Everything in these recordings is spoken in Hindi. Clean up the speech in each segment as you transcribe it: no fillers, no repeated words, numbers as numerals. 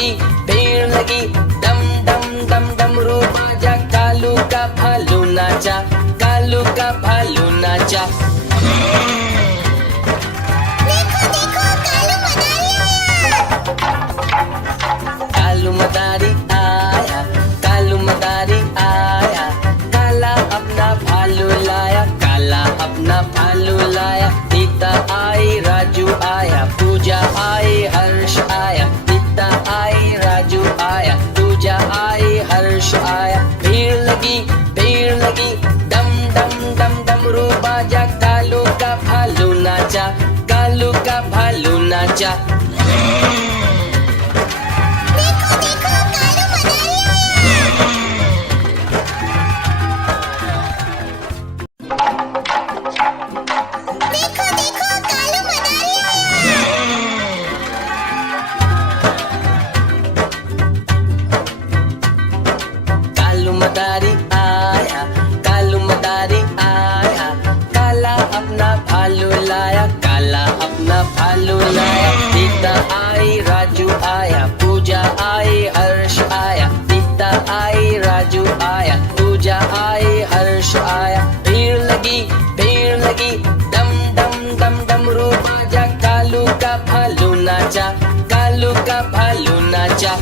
भीड़ लगी, डम डम डम डमरू बाजा, कालू का भालू नाचा, कालू का भालू नाचा। कालू मदारी आया, कालू मदारी आया, काला अपना भालू लाया, काला अपना भालू लाया। सीता आई, राजू आया, पूजा आई, हर्ष आया, सीता आई, राजू आया, पूजा आई, हर्ष आया। भीड़ लगी, डम डम डम डमरू बाजा, कालू का भालू नाचा, कालू का भालू नाचा। कालू मदारी आया, कालू मदारी आया, काला अपना भालू लाया, काला अपना भालू लाया। सीता आई, राजू आया, पूजा आई, हर्ष आया, सीता आई, राजू आया, पूजा आई, हर्ष आया। भीड़ लगी, डम डम डम डमरू बाजा, कालू का भालू नाचा, कालू का भालू नाचा।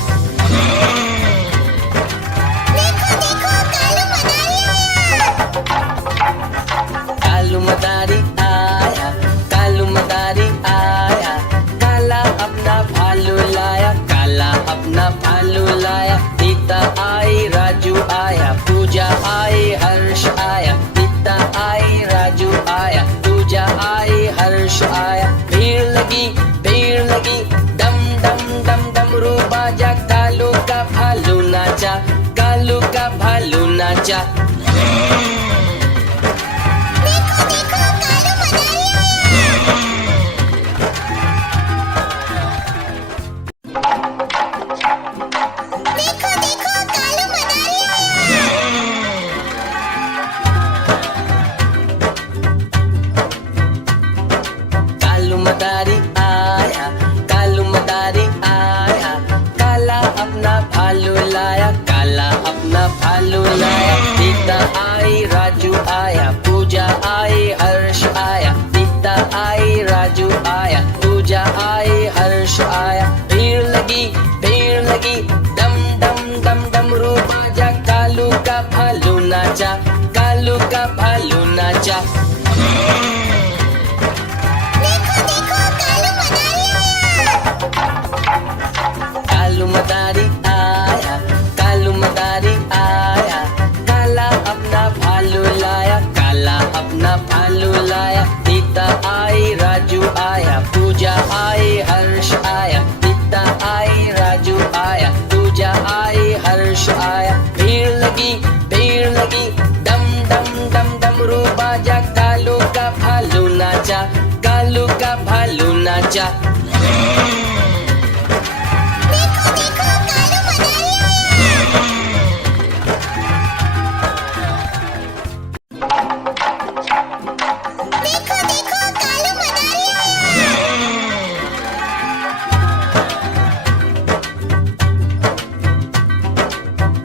कालू मदारी आया, कालू मदारी आया, काला अपना भालू लाया, काला अपना भालू लाया। सीता आई, राजू आया, पूजा आई, हर्ष आया, सीता आई, राजू आया, पूजा आई, हर्ष आया। भीड़ लगी, डम डम डम डमरू बाजा, कालू का भालू नाचा, कालू का भालू नाचा। कालू मदारी आया, कालू मदारी आया, काला अपना भालू लाया, काला अपना भालू लाया। सीता आई, राजू आया, पूजा आई, हर्ष आया, सीता आई, राजू आया, पूजा आई, हर्ष आया। भीड़ लगी, डम डम डम डमरू बाजा, कालू का भालू नाचा, कालू का भालू नाचा। कालू मदारी आया, कालू मदारी आया, काला अपना भालू लाया, काला अपना भालू लाया। सीता आई, राजू आया, पूजा आई, हर्ष आया, सीता आई, राजू आया, पूजा आई, हर्ष आया। भीड़ लगी, डम डम डम डमरू बाजा, कालू का भालू नाचा, कालू का भालू नाचा।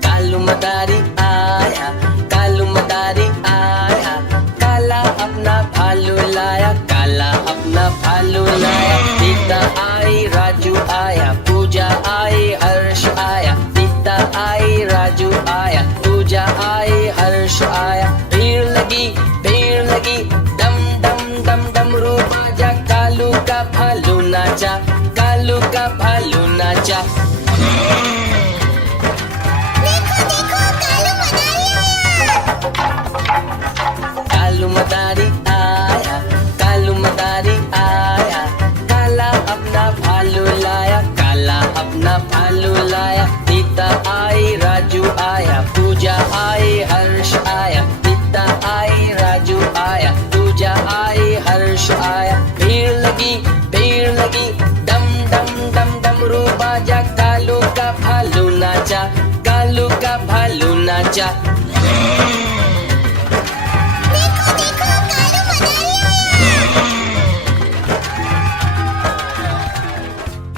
कालू मदारी आया, कालू मदारी आया, काला अपना भालू लाया, काला अपना भालू लाया। सीता आई, राजू आया, पूजा आई, हर्ष आया, सीता आई, राजू आया, पूजा आई, हर्ष आया। भीड़ लगी, डम डम डम डमरू बाजा, कालू का भालू नाचा, कालू का भालू नाचा। कालू मदारी आया, कालू मदारी आया, काला अपना भालू लाया, काला अपना भालू लाया। सीता आई, राजू आया, पूजा आई, हर्ष आया, सीता आई, राजू आया, पूजा आई, हर्ष आया। भीड़ लगी, डम डम डम डमरू बाजा, कालू का भालू नाचा, कालू का भालू नाचा।